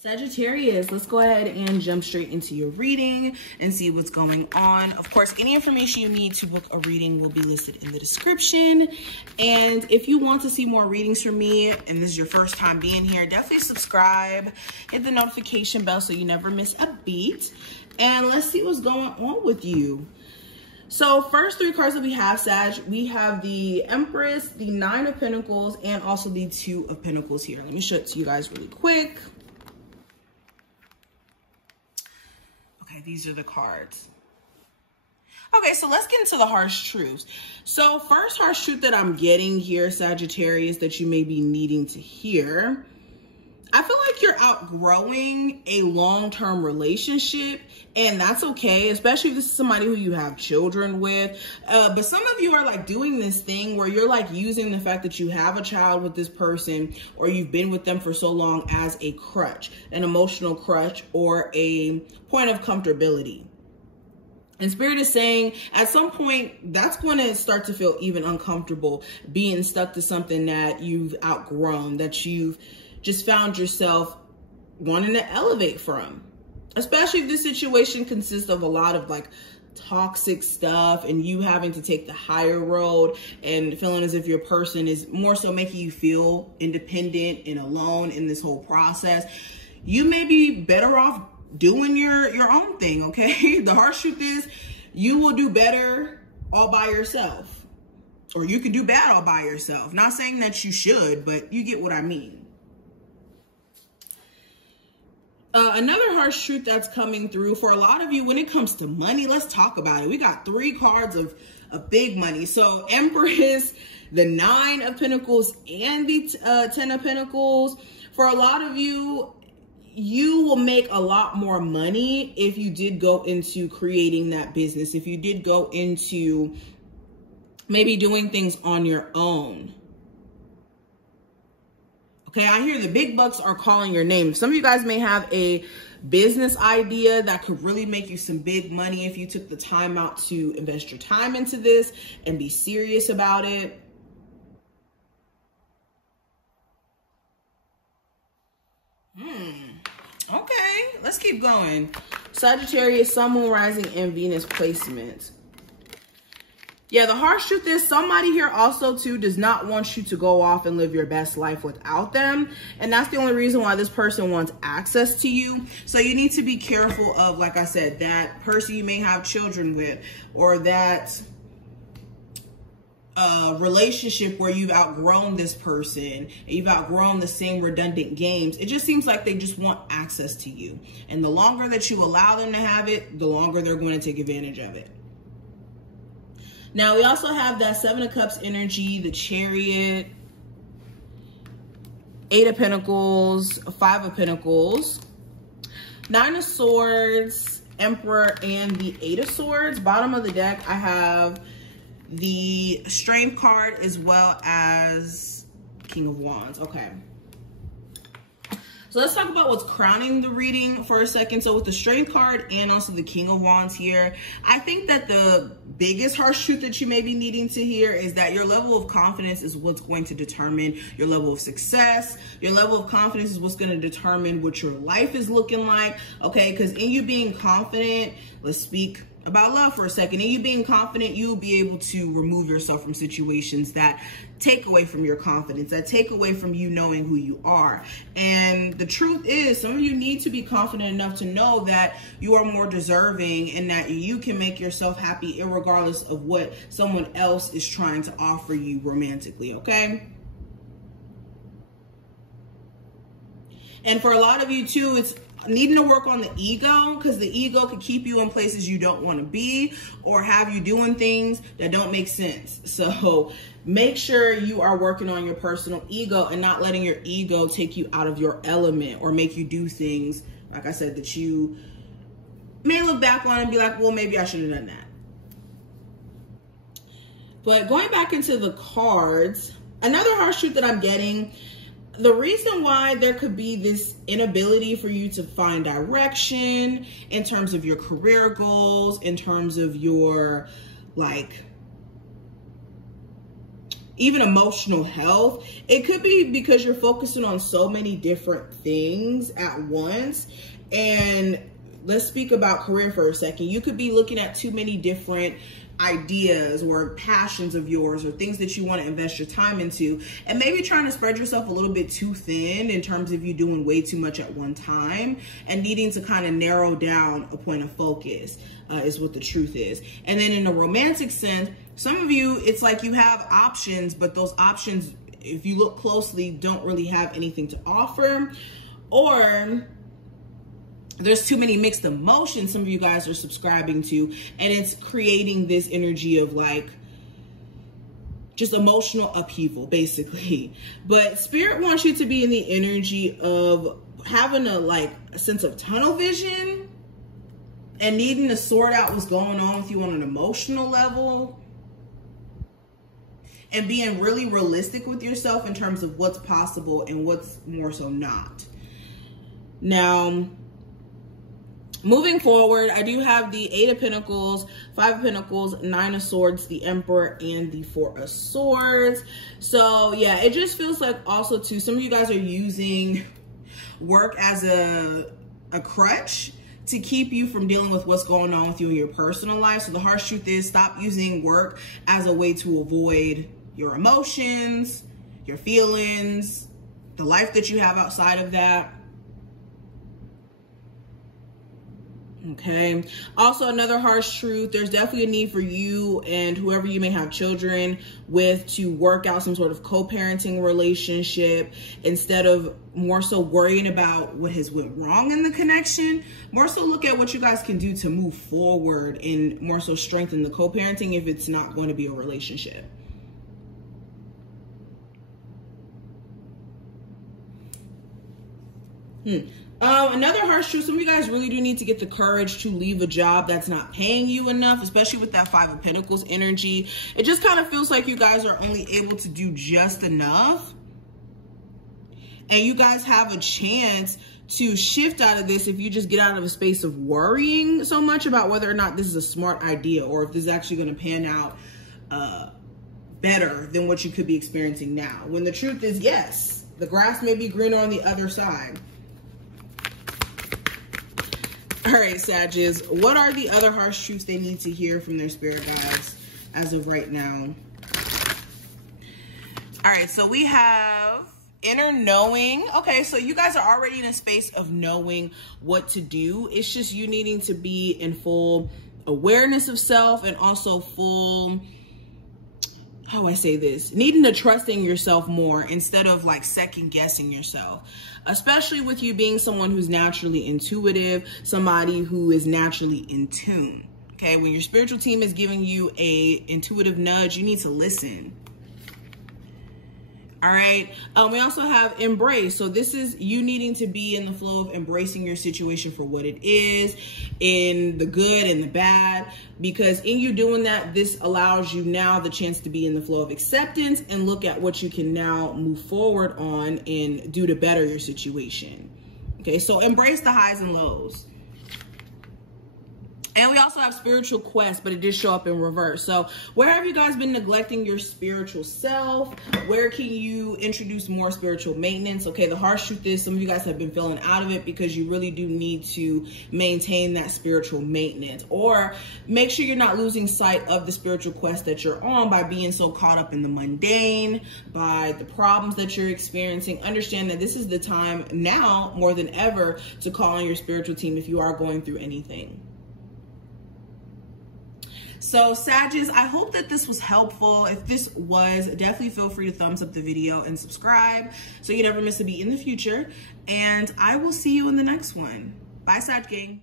Sagittarius, let's go ahead and jump straight into your reading and see what's going on. Of course, any information you need to book a reading will be listed in the description. And if you want to see more readings from me, and this is your first time being here, definitely subscribe, hit the notification bell so you never miss a beat. And let's see what's going on with you. So first three cards that we have, Sag, we have the Empress, the Nine of Pentacles, and also the Two of Pentacles here. Let me show it to you guys really quick. Okay, these are the cards. Okay, so let's get into the harsh truths. So first harsh truth that I'm getting here, Sagittarius, that you may be needing to hear. I feel like you're outgrowing a long-term relationship, and that's okay, especially if this is somebody who you have children with. But some of you are like doing this thing where you're like using the fact that you have a child with this person or you've been with them for so long as a crutch, an emotional crutch, or a point of comfortability. And Spirit is saying at some point that's going to start to feel even uncomfortable, being stuck to something that you've outgrown, that you've just found yourself wanting to elevate from. Especially if this situation consists of a lot of like toxic stuff and you having to take the higher road and feeling as if your person is more so making you feel independent and alone in this whole process. You may be better off doing your own thing, okay? The harsh truth is you will do better all by yourself, or you can do bad all by yourself. Not saying that you should, but you get what I mean. Another harsh truth that's coming through for a lot of you when it comes to money, let's talk about it. We got three cards of big money. So Empress, the Nine of Pentacles, and the Ten of Pentacles. For a lot of you, you will make a lot more money if you did go into creating that business, if you did go into maybe doing things on your own. Okay, I hear the big bucks are calling your name. Some of you guys may have a business idea that could really make you some big money if you took the time out to invest your time into this and be serious about it. Okay, let's keep going. Sagittarius, Sun, Moon, Rising, and Venus placement. Yeah, the harsh truth is somebody here also too does not want you to go off and live your best life without them. And that's the only reason why this person wants access to you. So you need to be careful of, like I said, that person you may have children with, or that relationship where you've outgrown this person and you've outgrown the same redundant games. It just seems like they just want access to you. And the longer that you allow them to have it, the longer they're going to take advantage of it. Now, we also have that Seven of Cups energy, the Chariot, Eight of Pentacles, Five of Pentacles, Nine of Swords, Emperor, and the Eight of Swords. Bottom of the deck, I have the Strength card as well as King of Wands. Okay. So let's talk about what's crowning the reading for a second. So with the Strength card and also the King of Wands here, I think that the biggest harsh truth that you may be needing to hear is that your level of confidence is what's going to determine your level of success. Your level of confidence is what's going to determine what your life is looking like, okay? Because in you being confident, let's speak about love for a second. In you being confident, you'll be able to remove yourself from situations that take away from your confidence, that take away from you knowing who you are. And the truth is, some of you need to be confident enough to know that you are more deserving and that you can make yourself happy irregardless of what someone else is trying to offer you romantically, okay? And for a lot of you too, it's needing to work on the ego, because the ego could keep you in places you don't want to be or have you doing things that don't make sense. So make sure you are working on your personal ego and not letting your ego take you out of your element or make you do things, like I said, that you may look back on and be like, well, maybe I should have done that. But going back into the cards, another harsh truth that I'm getting, the reason why there could be this inability for you to find direction in terms of your career goals, in terms of your like even emotional health. It could be because you're focusing on so many different things at once. And let's speak about career for a second. You could be looking at too many different ideas or passions of yours or things that you want to invest your time into, and maybe trying to spread yourself a little bit too thin in terms of you doing way too much at one time and needing to kind of narrow down a point of focus is what the truth is. And then in a romantic sense, some of you, it's like you have options, but those options, if you look closely, don't really have anything to offer, or there's too many mixed emotions some of you guys are subscribing to, and it's creating this energy of like just emotional upheaval, basically. But Spirit wants you to be in the energy of having a sense of tunnel vision and needing to sort out what's going on with you on an emotional level, and being really realistic with yourself in terms of what's possible and what's more so not. Now, moving forward, I do have the 8 of Pentacles, 5 of Pentacles, 9 of Swords, the Emperor, and the 4 of Swords. So yeah, it just feels like also too, some of you guys are using work as a crutch to keep you from dealing with what's going on with you in your personal life. So the harsh truth is, stop using work as a way to avoid your emotions, your feelings, the life that you have outside of that. Okay. Also, another harsh truth, there's definitely a need for you and whoever you may have children with to work out some sort of co-parenting relationship, instead of more so worrying about what has went wrong in the connection. More so look at what you guys can do to move forward and more so strengthen the co-parenting if it's not going to be a relationship. Another harsh truth, some of you guys really do need to get the courage to leave a job that's not paying you enough, especially with that 5 of Pentacles energy. It just kind of feels like you guys are only able to do just enough. And you guys have a chance to shift out of this if you just get out of a space of worrying so much about whether or not this is a smart idea or if this is actually going to pan out better than what you could be experiencing now. When the truth is, yes, the grass may be greener on the other side. All right, Sagittarius, what are the other harsh truths they need to hear from their spirit guides as of right now? All right, so we have inner knowing. Okay, so you guys are already in a space of knowing what to do. It's just you needing to be in full awareness of self and also full, how do I say this? Needing to trust in yourself more instead of like second guessing yourself, especially with you being someone who's naturally intuitive, somebody who is naturally in tune. Okay, when your spiritual team is giving you a intuitive nudge, you need to listen. All right. We also have embrace. So this is you needing to be in the flow of embracing your situation for what it is, in the good and the bad, because in you doing that, this allows you now the chance to be in the flow of acceptance and look at what you can now move forward on and do to better your situation. Okay. So embrace the highs and lows. And we also have spiritual quest, but it did show up in reverse. So where have you guys been neglecting your spiritual self? Where can you introduce more spiritual maintenance? Okay, the harsh truth is some of you guys have been feeling out of it because you really do need to maintain that spiritual maintenance, or make sure you're not losing sight of the spiritual quest that you're on by being so caught up in the mundane, by the problems that you're experiencing. Understand that this is the time now more than ever to call on your spiritual team if you are going through anything. So Sagittarius, I hope that this was helpful. If this was, definitely feel free to thumbs up the video and subscribe so you never miss a beat in the future. And I will see you in the next one. Bye, Sag Gang.